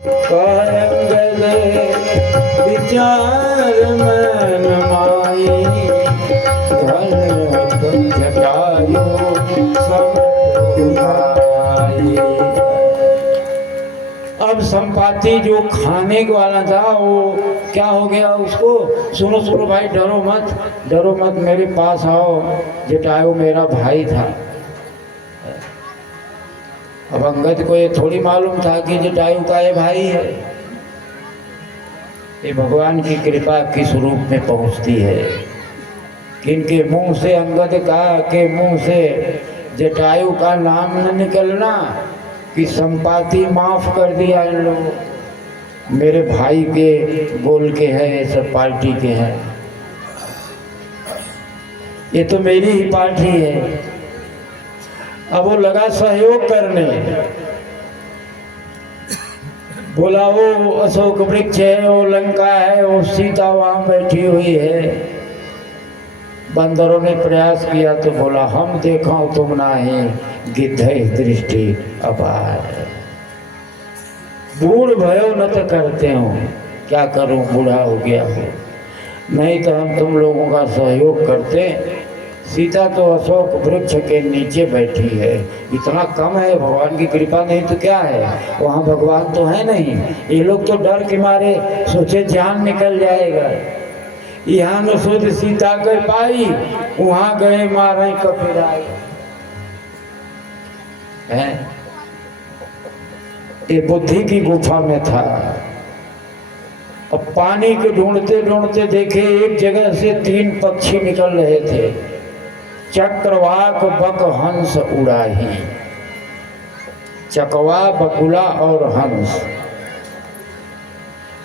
अंगद विचार मन माई धन जटायु समाई। अब संपाति जो खाने वाला था वो क्या हो गया उसको, सुनो सुनो भाई, डरो मत, मेरे पास आओ, जटायु मेरा भाई था। अब अंगद को ये थोड़ी मालूम था कि जटायु का ये भाई है। ये भगवान की कृपा किस रूप में पहुंचती है, किनके मुंह से, अंगद के मुंह से जटायु का नाम न निकलना कि संपाति माफ कर दिया इन लोगों, मेरे भाई के बोल के है, ये सब पार्टी के हैं, ये तो मेरी ही पार्टी है। अब वो लगा सहयोग करने, बोला वो अशोक वृक्ष है, वो लंका है, वो सीता वहां बैठी हुई है। बंदरों ने प्रयास किया तो बोला हम देखो तुम नहीं, गिद्ध दृष्टि अपार, बूढ़ भयो न तो करते हो, क्या करूं बूढ़ा हो गया हो, नहीं तो हम तुम लोगों का सहयोग करते। सीता तो अशोक वृक्ष के नीचे बैठी है, इतना कम है, भगवान की कृपा नहीं तो क्या है, वहाँ भगवान तो है नहीं। ये लोग तो डर के मारे सोचे जान निकल जाएगा, यहाँ न सोच सीता कर पाई, वहाँ गए मारे कपिराई है। ये बुद्धि की गुफा में था। अब पानी को ढूंढते ढूंढते देखे एक जगह से 3 पक्षी निकल रहे थे, चक्रवाक बक हंस उड़ाही, चकवा बकुला और हंस।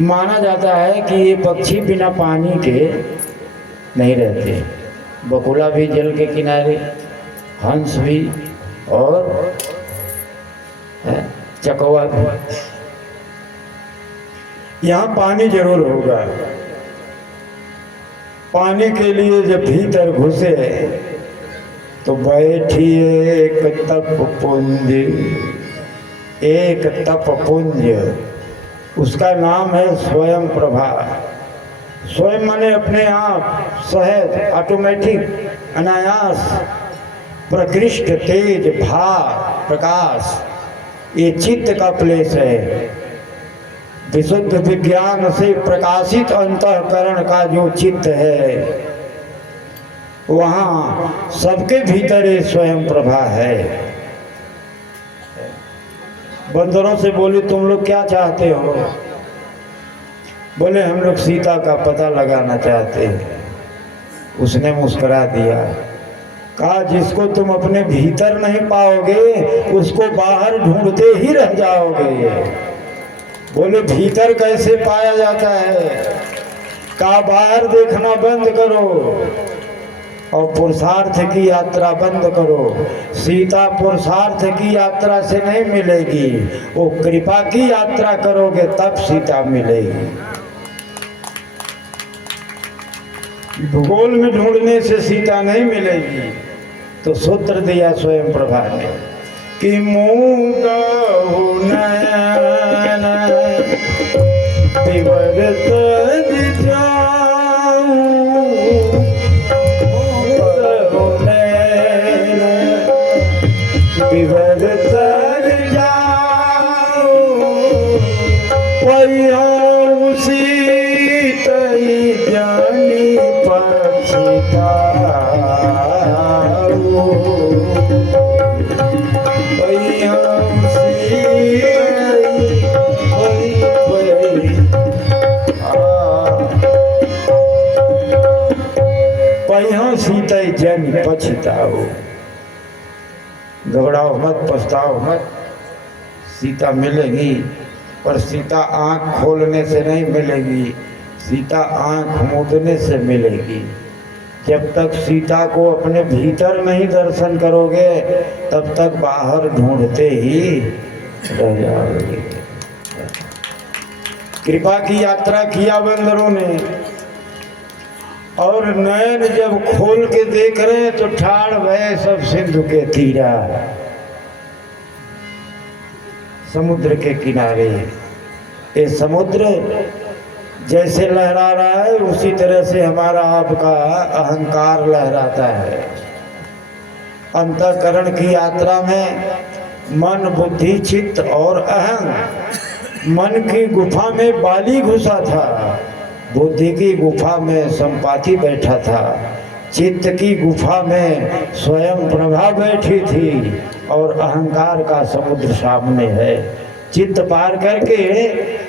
माना जाता है कि ये पक्षी बिना पानी के नहीं रहते, बकुला भी जल के किनारे, हंस भी और चकवा भी। यहाँ पानी जरूर होगा, पानी के लिए जब भीतर घुसे तो बैठिए एक तपपुंज, एक तपपुंज, उसका नाम है स्वयं प्रभा। स्वयं माने अपने आप, सहज, ऑटोमेटिक, अनायास, प्रकृष्ट, तेज, भाव, प्रकाश, ये चित्त का प्लेस है। विशुद्ध विज्ञान से प्रकाशित अंतःकरण का जो चित्त है, वहाँ सबके भीतर ये स्वयं प्रभा है। बंदरों से बोले तुम लोग क्या चाहते हो? बोले हम लोग सीता का पता लगाना चाहते हैं। उसने मुस्कुरा दिया, कहा जिसको तुम अपने भीतर नहीं पाओगे उसको बाहर ढूंढते ही रह जाओगे। बोले भीतर कैसे पाया जाता है? कहा बाहर देखना बंद करो और पुरुषार्थ की यात्रा बंद करो। सीता पुरुषार्थ की यात्रा से नहीं मिलेगी, वो कृपा की यात्रा करोगे तब सीता मिलेगी। भूगोल में ढूंढने से सीता नहीं मिलेगी। तो सूत्र दिया स्वयं प्रभा ने कि मूंगा नयन विवर्त जन पछताओ। घबराओ मत, पछताओ मत, सीता मिलेगी। पर सीता आंख खोलने से नहीं मिलेगी, सीता आंख मूंदने से मिलेगी। जब तक सीता को अपने भीतर नहीं दर्शन करोगे तब तक बाहर ढूंढते ही रह जाओगे। कृपा की यात्रा किया बंदरों ने, और नयन जब खोल के देख रहे तो ठाड़ भय सब सिंधु के तीरा, समुद्र के किनारे। ये समुद्र जैसे लहरा रहा है उसी तरह से हमारा आपका अहंकार लहराता है। अंतःकरण की यात्रा में मन, बुद्धि, चित्त और अहं। मन की गुफा में बाली घुसा था, बुद्धि की गुफा में संपाति बैठा था, चित्त की गुफा में स्वयं प्रभा बैठी थी और अहंकार का समुद्र सामने है। चित्त पार करके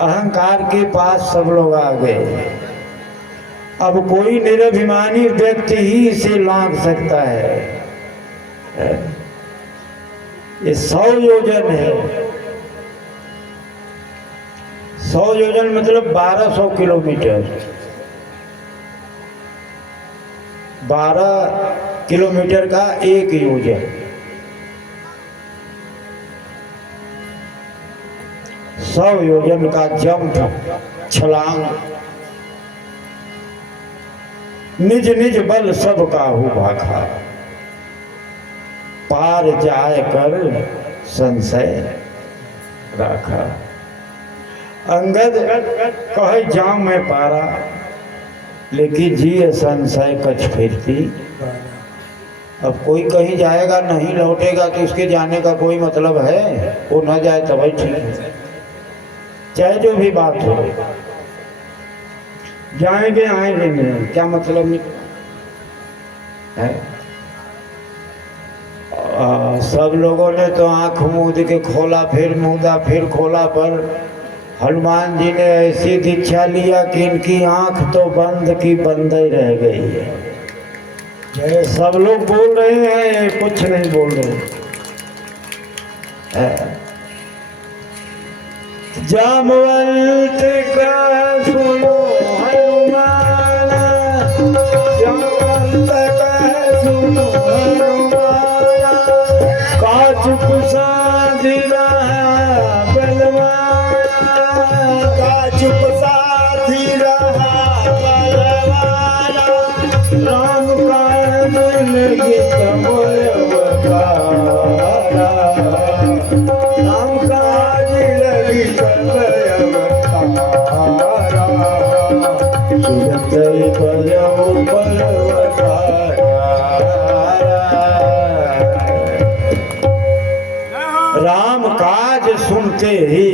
अहंकार के पास सब लोग आ गए। अब कोई निरभिमानी व्यक्ति ही इसे लांघ सकता है। ये 100 योजन है। 100 योजन मतलब 1200 किलोमीटर। 12 किलोमीटर का एक योजन। 100 योजन का जंप, छलांग। निज निज बल सब काहू भाखा, पार जाए कर संशय राखा। अंगद कहे जाऊं मैं पारा, लेकिन जिए संशय कछ फिरती। अब कोई कहीं जाएगा नहीं लौटेगा तो उसके जाने का कोई मतलब है? वो न जाए तभी ठीक है, चाहे जो भी बात हो। जाएंगे आएंगे नहीं, क्या मतलब नहीं है? सब लोगों ने तो आंख मूंद के खोला, फिर मूंदा, फिर खोला, पर हनुमान जी ने ऐसी दीक्षा लिया कि इनकी आंख तो बंद की बंद ही रह गई है। सब लोग बोल रहे हैं, कुछ नहीं बोल रहे। जामवंत का सुनो हनुमान, जामवंत का सुनो हनुमान, काच पुसाधि रहा बलवाना, काच पुसाधि रहा बलवाना, राम काज लगी तमोय अवतारा, राम काज लगी तमोय अवतारा, सुरतई बलौ बलवतारा। राम काज सुनते ही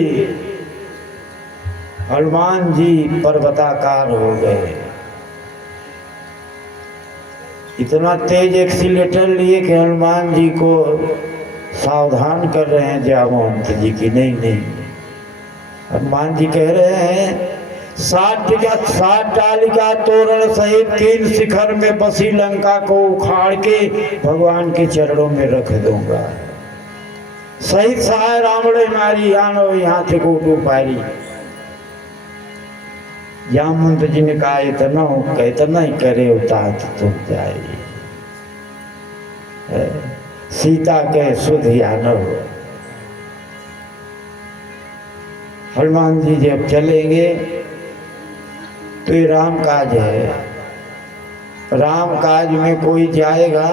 हनुमान जी पर्वताकार हो गए। इतना तेज एक्सीलेटर लिए कि हनुमान जी को सावधान कर रहे हैं जामवंत जी की। नहीं नहीं, हनुमान जी कह रहे हैं 60 डालिका तोरण सहित 3 शिखर में बसी लंका को उखाड़ के भगवान के चरणों में रख दूंगा। सहित सहाय रामड़े मारी, आनो यहाँ थे कोटू पारी। जामवंत जी ने कहा इतना ही करे उतात तुम जाए, सीता के सुध यानो। हनुमान जी जब चलेंगे तो ये राम काज है। राम काज में कोई जाएगा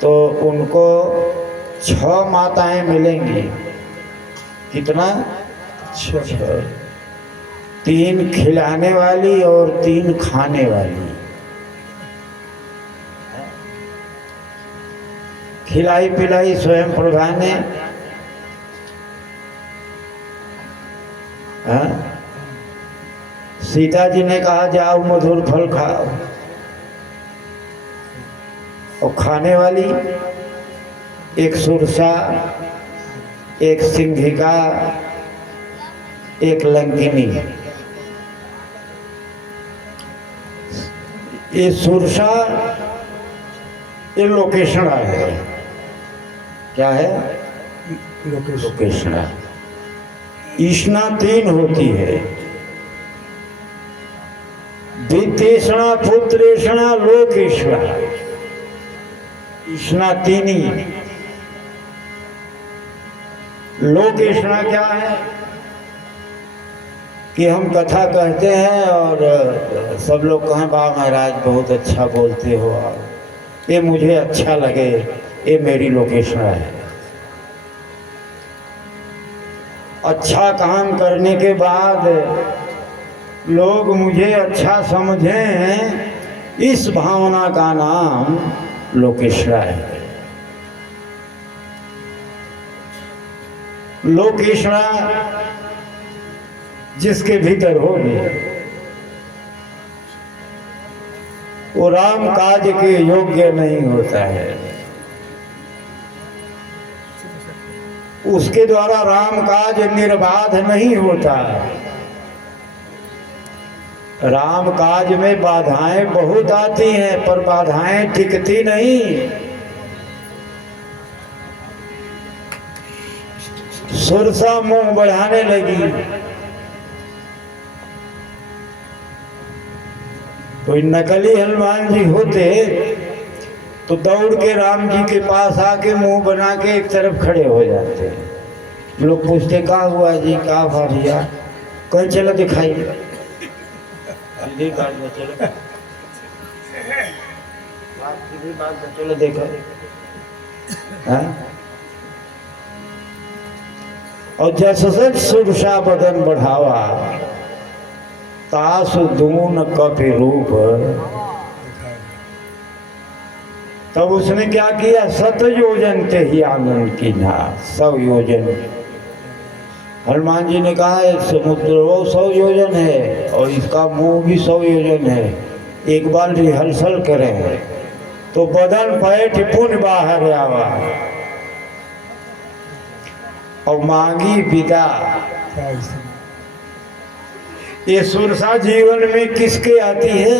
तो उनको 6 माताएं मिलेंगी। कितना? 6। 3 खिलाने वाली और 3 खाने वाली। खिलाई पिलाई स्वयं प्रभा ने। सीता जी ने कहा जाओ मधुर फल खाओ, और खाने वाली एक सुरसा, एक सिंघिका, एक लंकिनी। ये सुरसा ये लोकेशन है। क्या है? लोकेशन। ईष्णा 3 होती है, वित्तेषणा, पुत्रेषणा, लोकेषणा। ईष्णा 3 ही। लोकेषणा क्या है कि हम कथा कहते हैं और सब लोग कहें वाह महाराज बहुत अच्छा बोलते हो आप, ये मुझे अच्छा लगे, ये मेरी लोकेशन है। अच्छा काम करने के बाद लोग मुझे अच्छा समझें, इस भावना का नाम लोकेश्वरा है। लोकेश्वरा जिसके भीतर होगी वो राम काज के योग्य नहीं होता है। उसके द्वारा राम काज निर्बाध नहीं होता। राम काज में बाधाएं बहुत आती हैं, पर बाधाएं टिकती नहीं। सुरसा मुंह बढ़ाने लगी। कोई नकली हनुमान जी होते तो दौड़ के राम जी के पास आके मुंह बना के एक तरफ खड़े हो जाते। लोग पूछते कहाँ हुआ जी, कहाँ भारिया, कहीं चलो दिखाई, चलो देखो। और जैसे सुरसा बदन बढ़ावा तासु दून कपि रूप, तब उसने क्या किया, 7 योजन ते ही आनंद की ना, 100 योजन। हनुमान जी ने कहा एक समुद्र वो 100 योजन है और इसका मुंह भी 100 योजन है, एक बार रिहर्सल करें तो बदन पैठ पुण्य बाहर आवा और मांगी विदा। ये सुरसा जीवन में किसके आती है,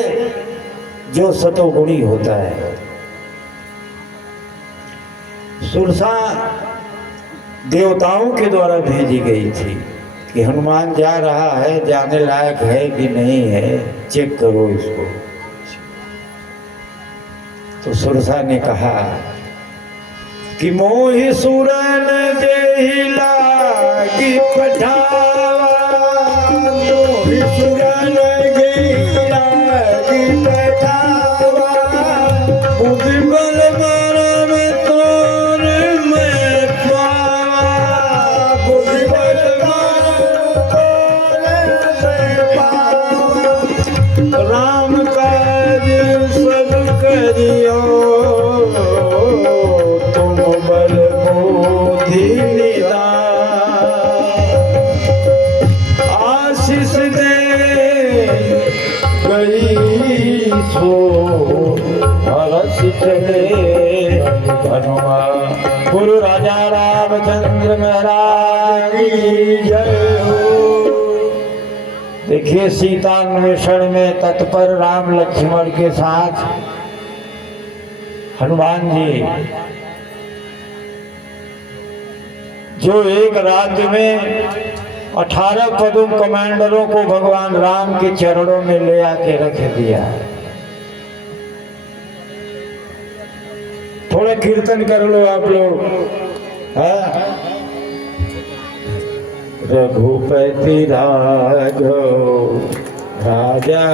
जो सतोगुणी होता है। सुरसा देवताओं के द्वारा भेजी गई थी कि हनुमान जा रहा है, जाने लायक है कि नहीं है, चेक करो इसको। तो सुरसा ने कहा कि मोहि सुरन जेहि लागी पठावा, मोहि सुरन जेहि लागी पठावा, बुद्धि बल मरम तोर मैं पावा, बुद्धि बल मरम तोर मैं पावा, राम काज सब करियो तुम बल बुद्धि निदान, आशीष दे गई सो हरस चले हनुमान। गुरु राजा रामचंद्र महाराज की जय हो। देखिए सीता अन्वेषण में तत्पर राम लक्ष्मण के साथ हनुमान जी, जो एक राज्य में 18 पदुम कमांडरों को भगवान राम के चरणों में ले आके रख दिया। थोड़ा कीर्तन कर लो आप लोग। रघुपति राघव राजा